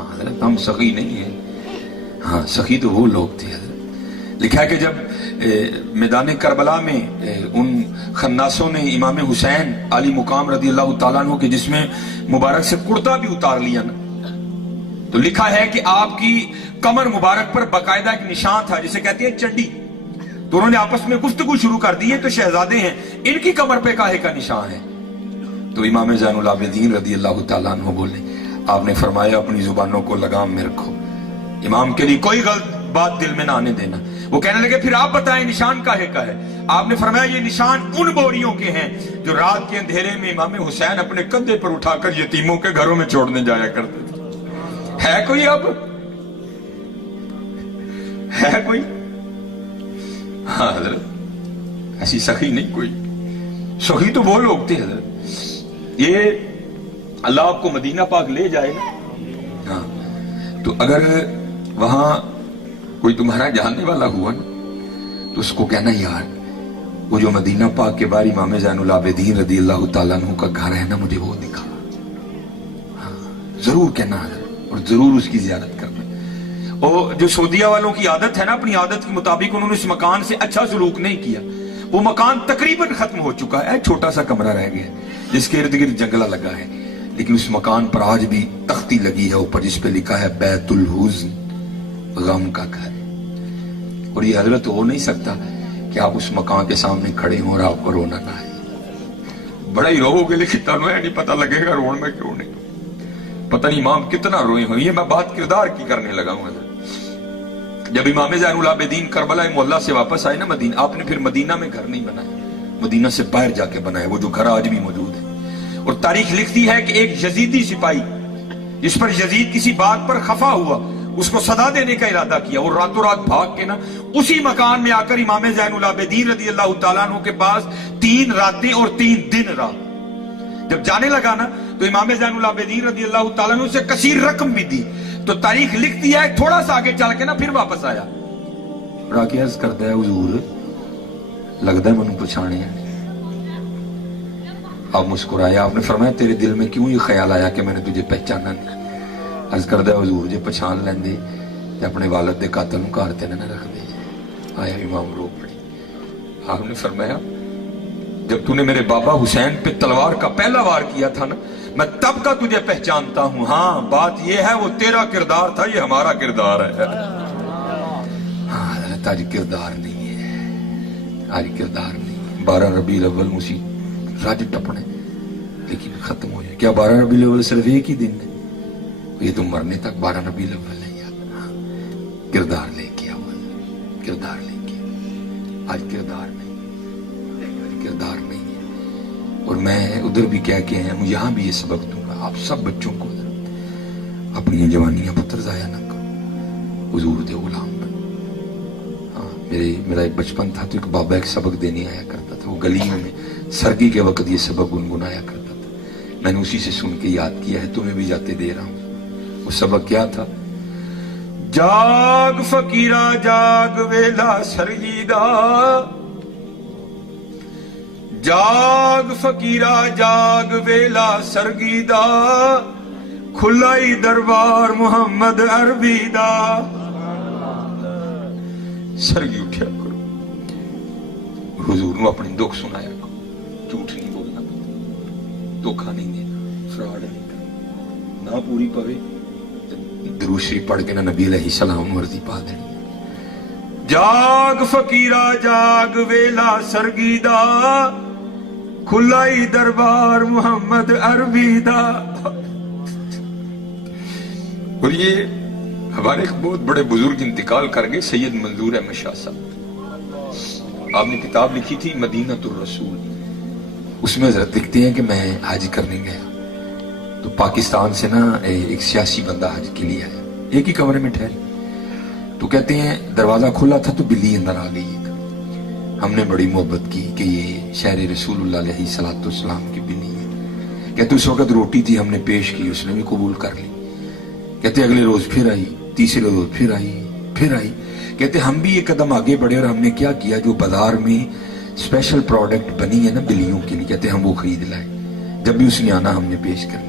ہاں حضرت ہم سخی نہیں ہیں. ہاں سخی تو وہ لوگ تھے حضرت. لکھا ہے کہ جب میدان کربلا میں ان خناسوں نے امام حسین علی مقام رضی اللہ تعالیٰ عنہ کے جسم مبارک سے کرتا بھی اتار لیا نا، تو لکھا ہے کہ آپ کی کمر مبارک پر باقاعدہ ایک نشان تھا جسے کہتے ہیں چنڈی. تو انہوں نے آپس میں گفتگو شروع کر دی ہے تو شہزادے ہیں، ان کی کمر پہ کاہے کا نشان ہے؟ تو امام زین العابدین رضی اللہ تعالیٰ عنہ بولے، آپ نے فرمایا اپنی زبانوں کو لگام میں رکھو، امام کے لیے کوئی غلط بات دل میں نہ آنے دینا. وہ کہنے لگے پھر آپ بتائیں نشان کاہے کا ہے؟ آپ نے فرمایا یہ نشان ان بوریوں کے ہیں جو رات کے اندھیرے میں امام حسین اپنے کندھے پر اٹھا کر یتیموں کے گھروں میں چھوڑنے جایا کرتے تھے. ہے کوئی اب؟ ہے کوئی؟ ہاں حضرت ایسی سخی نہیں کوئی. سخی تو وہ لوگ تھے حضرت. یہ اللہ آپ کو مدینہ پاک لے جائے نا، ہاں تو اگر وہاں کوئی تمہارا جاننے والا ہوا نا تو اس کو کہنا یار وہ جو مدینہ پاک کے باہر امام زین العابدین رضی اللہ تعالیٰ عنہ کا گھر ہے نا مجھے وہ دکھا. ہاں ضرور کہنا حضرت، اور ضرور اس کی زیارت کرنا. اور جو سعودیہ والوں کی عادت ہے نا، اپنی عادت کے مطابق انہوں نے اس مکان سے اچھا سلوک نہیں کیا. وہ مکان تقریباً ختم ہو چکا ہے، چھوٹا سا کمرہ رہ گیا جس کے ارد گرد جنگلہ لگا ہے، لیکن اس مکان پر آج بھی تختی لگی ہے اوپر جس پہ لکھا ہے بیت الحزن، غم کا گھر. اور یہ حضرت ہو نہیں سکتا کہ آپ اس مکان کے سامنے کھڑے ہوں اور آپ کو رونا نہ آئے. بڑا ہی رو گے لیکن تنوع نہیں پتہ لگے گا رونے میں کیوں نہیں. پتہ نہیں امام کتنا روئے ہوں. یہ میں بات کردار کی کرنے لگا ہوں حضرت. جب امام زین العابدین کربلا معلیٰ سے واپس آئے نا مدینہ، آپ نے پھر مدینہ میں گھر نہیں بنایا، مدینہ سے باہر جا کے بنایا، وہ جو گھر آج بھی موجود ہے. اور تاریخ لکھتی ہے کہ ایک یزیدی سپاہی جس پر یزید کسی بات پر خفا ہوا، اس کو صدا دینے کا ارادہ کیا، اور راتوں رات بھاگ کے نا اسی مکان میں آ کر امام زین العابدین رضی اللہ تعالیٰ عنہ کے پاس 3 راتیں اور 3 دن رہا. جب جانے لگا نا تو امام زین العابدین رضی اللہ تعالیٰ عنہ سے کثیر رقم بھی دی. تو تاریخ لکھتی ہے تھوڑا سا آگے چل کے نا پھر واپس آیا. بڑا کی عرض کرتا ہے حضور لگتا ہے منو پچھانے ہیں. آپ مسکرایا. آپ نے فرمایا تیرے دل میں کیوں یہ خیال آیا کہ میں نے تجھے پہچانا نہیں؟ عرض کرتا ہے حضور جے پہچان لیندے تے اپنے والد دے قاتل نوں گھر تے نہ رکھ دے. آیا امام رو پڑی. آپ نے فرمایا جب تو نے میرے بابا حسین پہ تلوار کا پہلا وار کیا تھا نا میں تب کا تجھے پہچانتا ہوں. ہاں بات یہ ہے وہ تیرا کردار تھا، یہ ہمارا کردار ہے. ہاں حضرت آج کردار نہیں ہے، آج کردار نہیں ہے. 12 ربیع الاول موسی راج ٹپنے لیکن ختم ہو جائے. کیا 12 ربیع الاول صرف ایک ہی دن ہے؟ یہ تو مرنے تک 12 ربیع الاول ہے یاد. کردار لے کے آؤ، کردار لے کے. آج کردار نہیں، آج کردار نہیں ہے. اور میں ادھر بھی کہہ کے ہیں یہاں بھی یہ سبق دوں گا آپ سب بچوں کو، اپنی جوانیاں پتر ضائع نہ کرو، حضور دے غلام بن. ہاں میرا ایک بچپن تھا تو ایک بابا ایک سبق دینے آیا کرتا تھا. وہ گلیوں میں سرگی کے وقت یہ سبق گنگنایا کرتا تھا. میں نے اسی سے سن کے یاد کیا ہے، تمہیں بھی جاتے دے رہا ہوں. وہ سبق کیا تھا؟ جاگ فقیرہ جاگ ویلا سرگی دا، جاگ فقیرہ جاگ ویلا سرگی دا، کھلائی دربار محمد عربی دا. سرگی اٹھیا کرو، حضور نو اپنی دکھ سنایا کرو. جھوٹ نہیں بولنا، دھوکا نہیں دینا، فراڈ نہیں کرنا. نہ پوری پوے درود شریف پڑھ کے نہ نبی علیہ السلام ورزی پا دینی. جاگ فقیرہ جاگ ویلا سرگی دا، کھلائی دربار محمد عربی دا. اور یہ ہمارے ایک بہت بڑے بزرگ انتقال کر گئے، سید منظور احمد شاہ صاحب. آپ نے کتاب لکھی تھی مدینۃ الرسول. اس میں حضرت لکھتے ہیں کہ میں حج کرنے گیا تو پاکستان سے نا ایک سیاسی بندہ حج کے لیے آیا، ایک ہی کمرے میں ٹھہرے. تو کہتے ہیں دروازہ کھلا تھا تو بلی اندر آ گئی. ہم نے بڑی محبت کی کہ یہ شہر رسول اللہ علیہ الصلوۃ والسلام کی بلی ہے. کہتے اس وقت روٹی تھی، ہم نے پیش کی، اس نے بھی قبول کر لی. کہتے اگلے روز پھر آئی، تیسرے روز پھر آئی، پھر آئی. کہتے ہم بھی ایک قدم آگے بڑھے اور ہم نے کیا کیا، جو بازار میں اسپیشل پروڈکٹ بنی ہے نا بلیوں کے لیے، کہتے ہم وہ خرید لائے. جب بھی اس نے آنا ہم نے پیش کر لی.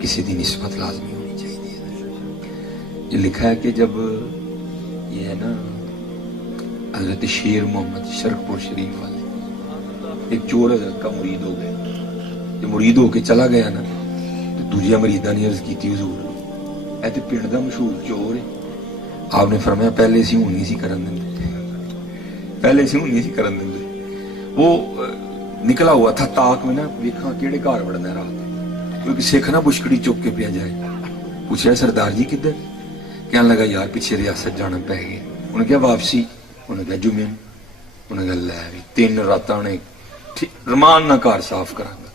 کسی دی نسبت لازمی ہونی چاہیے. یہ لکھا ہے کہ جب یہ ہے نا حضرت شیر محمد شرقپور شریف والے ایک چور حضرت کا مرید ہو گیا. جب مرید ہو کے چلا گیا نا تو دوجیا مریداں نے عرض کی حضور اے تے پنڈ دا مشہور چور ہے. آپ نے فرمایا پہلے سی ہوں نہیں سی کرن دیں, پہلے سی ہوں نہیں سی کرن دیں. وہ نکلا ہوا تھا تاک میں نا ویکھاں کیڑے گھر وڑنا ہے رات, کیونکہ سکھ نا بشکڑی چک کے پیا جائے. پوچھا سردار جی کدھر؟ کہنے لگا یار پیچھے ریاست جانا پہ گیا. انہیں کہا واپسی؟ انہیں کہا جمعے. انہیں کہا لے بھی 3 راتاں نے رمان نہ کار صاف کرا گا.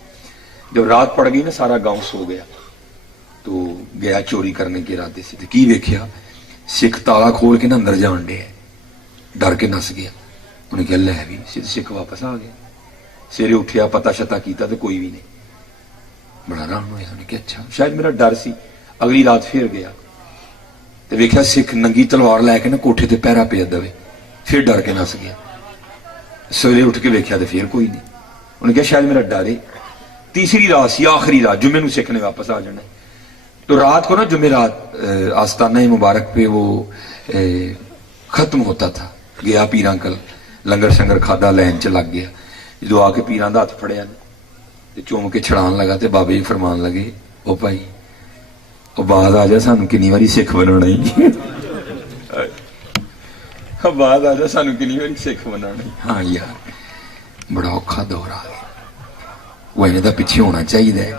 جب رات پڑ گئی نا سارا گاؤں سو گیا تو گیا چوری کرنے کے ارادے سے. کی ویکھیا سکھ تالا کھول کے نا اندر جان ڈے, ڈر کے نس گیا. انہیں کہا لے بھی سکھ واپس آ گیا. سویرے اٹھیا پتا شتا کیتا تو کوئی بھی نہیں. بڑا رام ہویا. انہیں کہا اچھا شاید میرا ڈر سی. اگلی رات پھر گیا تو ویکھیا سکھ ننگی تلوار لے کے نا کوٹھے تے پہرا پیا دوے. پھر ڈر کے نس گیا. سویرے اٹھ کے ویکھیا تو پھر کوئی نہیں. انہیں کہا شاید میرا ڈر ہے. تیسری رات سی, آخری رات, جمعے نو سکھ نے واپس آ جانا. تو رات کو نا جمعرات آستانہ مبارک پہ وہ ختم ہوتا تھا. گیا پیراں کل لنگر شنگر کھادا, لین چ لگ گیا. جدو آ کے پیراں دا ہاتھ پھڑیا تے چوم کے چھڑان لگا تے بابے جی فرمان لگے او بھائی او بعد آ جا سانو کنی واری سکھ بنانا ہی. بعد آ جا سانو کنی واری سکھ بنانا ہی. ہاں یار بڑا اوکھا دور آ گیا. وہ انہیں دا پیچھے ہونا چاہیے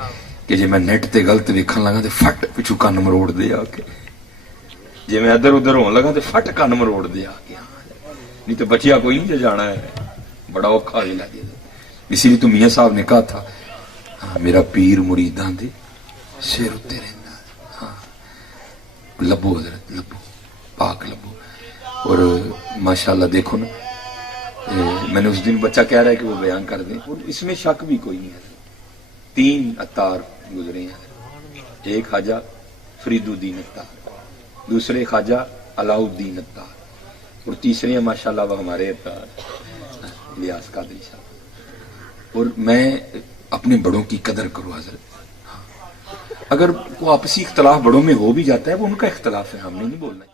کہ جی میں نیٹ تے غلط ویکھن لگا تے فٹ پچھو کن مروڑ دے آ کے. جی میں ادھر ادھر ہون لگا تے فٹ کن مروڑ دے آ کے. نہیں تو بچیا کوئی نہیں جانا ہے. بڑا اوکھا ویلا دے. اسی لیے تو میاں صاحب نے کہا تھا ہاں میرا پیر مریداں دے سر اتے رہنا. ہاں لبو حضرت لبو پاک لبو. اور ماشاءاللہ دیکھو نا میں نے اس دن بچہ کہہ رہا ہے کہ وہ بیان کر دیں, اور اس میں شک بھی کوئی نہیں ہے. 3 اتار گزرے ہیں. ایک خواجہ فرید الدین اتار, دوسرے خواجہ علاؤ الدین اتار, اور تیسرے ہیں ماشاءاللہ وہ ہمارے اتار الیاس قادری صاحب. اور میں اپنے بڑوں کی قدر کروں حضرت. اگر کوئی آپسی اختلاف بڑوں میں ہو بھی جاتا ہے وہ ان کا اختلاف ہے, ہم نے نہیں بولنا.